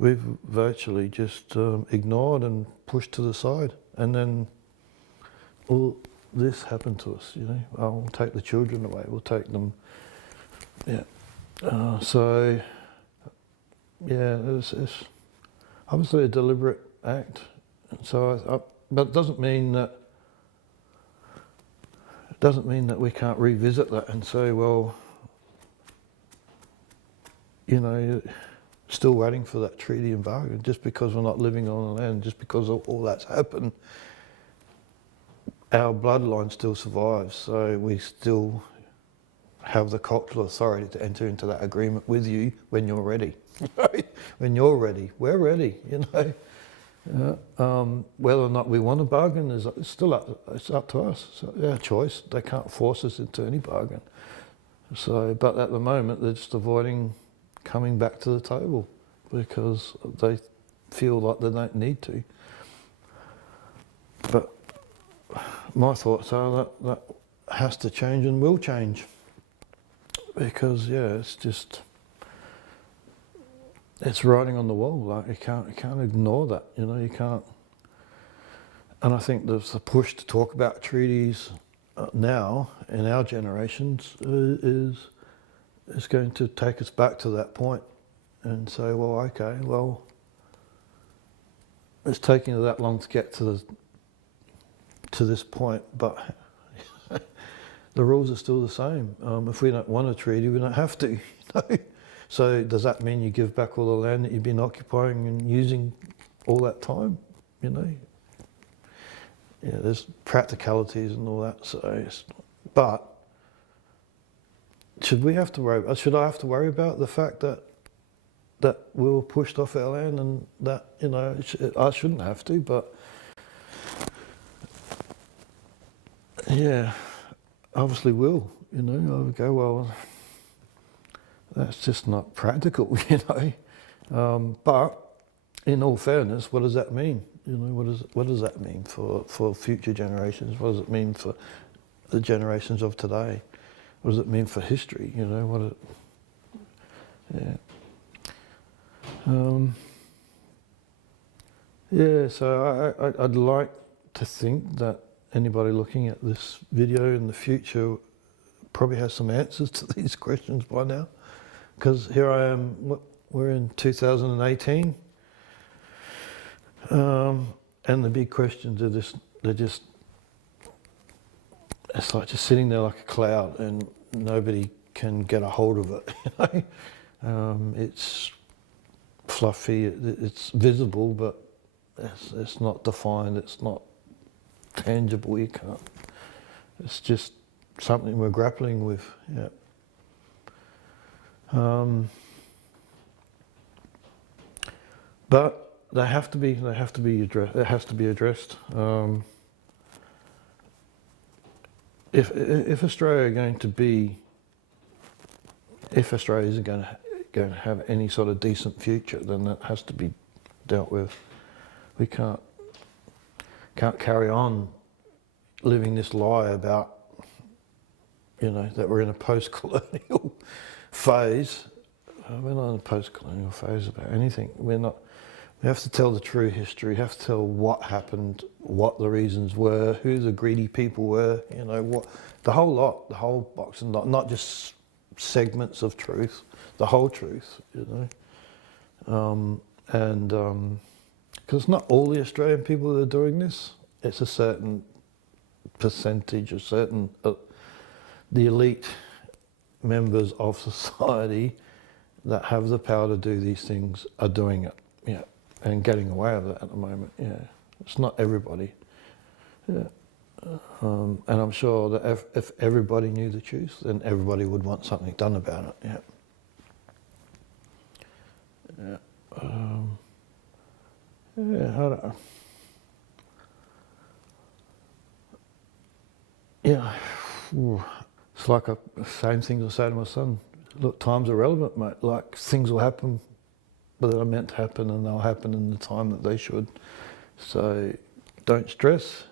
we've virtually just ignored and pushed to the side. And then all this happened to us, you know. Oh, we'll take the children away, we'll take them, yeah. So, yeah, it's obviously a deliberate act. So, but it doesn't mean that we can't revisit that and say, well, you know, still waiting for that treaty embargo, just because we're not living on the land, just because all that's happened, our bloodline still survives, so we still have the cultural authority to enter into that agreement with you when you're ready. When you're ready, we're ready, you know. Whether or not we want to bargain is still it's up to us. So our choice. They can't force us into any bargain. So, but at the moment, they're just avoiding coming back to the table because they feel like they don't need to. But my thoughts are that has to change and will change, because yeah, it's writing on the wall. Like you can't ignore that. You know, you can't. And I think there's a push to talk about treaties now in our generations is going to take us back to that point and say, well, okay, well, it's taking that long to get to this point, but the rules are still the same. If we don't want a treaty, we don't have to. You know? So does that mean you give back all the land that you've been occupying and using all that time? You know, yeah, there's practicalities and all that. So, but should I have to worry about the fact that we were pushed off our land, and that, you know, I shouldn't have to, but yeah, obviously will. You know, I would go, well, that's just not practical, you know. But in all fairness, what does that mean? You know, what does that mean for future generations? What does it mean for the generations of today? What does it mean for history? You know, yeah. Yeah, so I'd like to think that anybody looking at this video in the future probably has some answers to these questions by now. Because here I am, we're in 2018, and the big questions are just, it's like just sitting there like a cloud and nobody can get a hold of it, you know. It's fluffy, it's visible, but it's not defined, it's not tangible, you can't, it's just something we're grappling with, yeah. But they have to be addressed. It has to be addressed. If Australia isn't going to have any sort of decent future, then that has to be dealt with. We can't carry on living this lie about, you know, that we're in a post-colonial phase. We're not in a post-colonial phase about anything. We're not. We have to tell the true history. We have to tell what happened, what the reasons were, who the greedy people were. You know, what the whole lot, the whole box, and not just segments of truth, the whole truth. You know, because it's not all the Australian people that are doing this. It's a certain percentage, the elite members of society that have the power to do these things are doing it, yeah, and getting away with it at the moment, yeah. It's not everybody, yeah. And I'm sure that if everybody knew the truth, then everybody would want something done about it, yeah. Yeah, yeah, I don't know. Yeah, it's like the same things I say to my son. Look, times are relevant, mate. Like, things will happen, but they're meant to happen, and they'll happen in the time that they should. So, don't stress.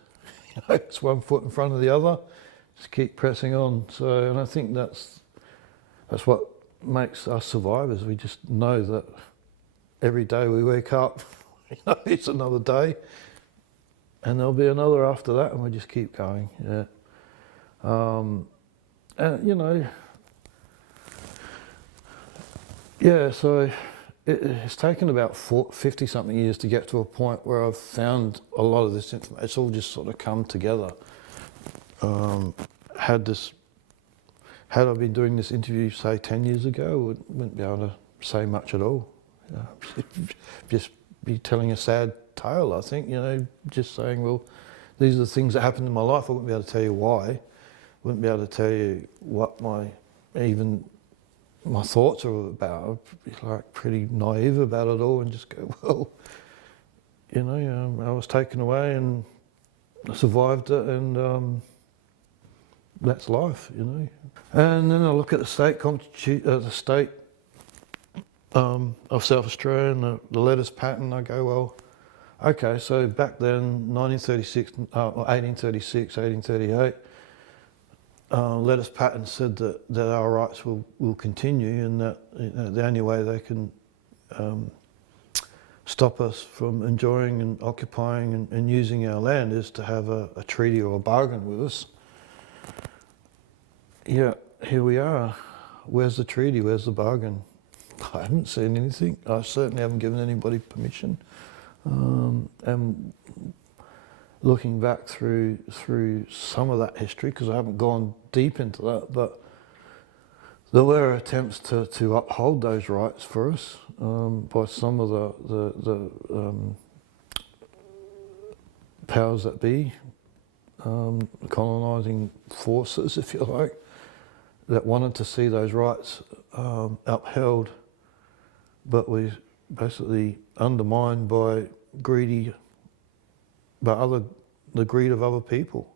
You know, it's one foot in front of the other. Just keep pressing on. So, and I think that's what makes us survivors. We just know that every day we wake up, it's another day, and there'll be another after that, and we just keep going. Yeah. And yeah. So it's taken about 50-something years to get to a point where I've found a lot of this information. It's all just sort of come together. Had I been doing this interview, say, 10 years ago, I wouldn't be able to say much at all. Just be telling a sad tale, I think, just saying, well, these are the things that happened in my life. I wouldn't be able to tell you why. Wouldn't be able to tell you what my thoughts are about. I'd be like pretty naive about it all and just go, well, I was taken away and I survived it, and that's life, And then I look at the state of South Australia and the letters pattern. I go, well, okay, so back then, 1836, 1838, letters pattern said that our rights will continue, and that the only way they can stop us from enjoying and occupying and using our land is to have a treaty or a bargain with us. Yeah, here we are. Where's the treaty? Where's the bargain? I haven't seen anything. I certainly haven't given anybody permission. And looking back through some of that history, because I haven't gone deep into that, but there were attempts to uphold those rights for us by some of the powers that be, colonising forces, if you like, that wanted to see those rights upheld, but was basically undermined by the greed of other people.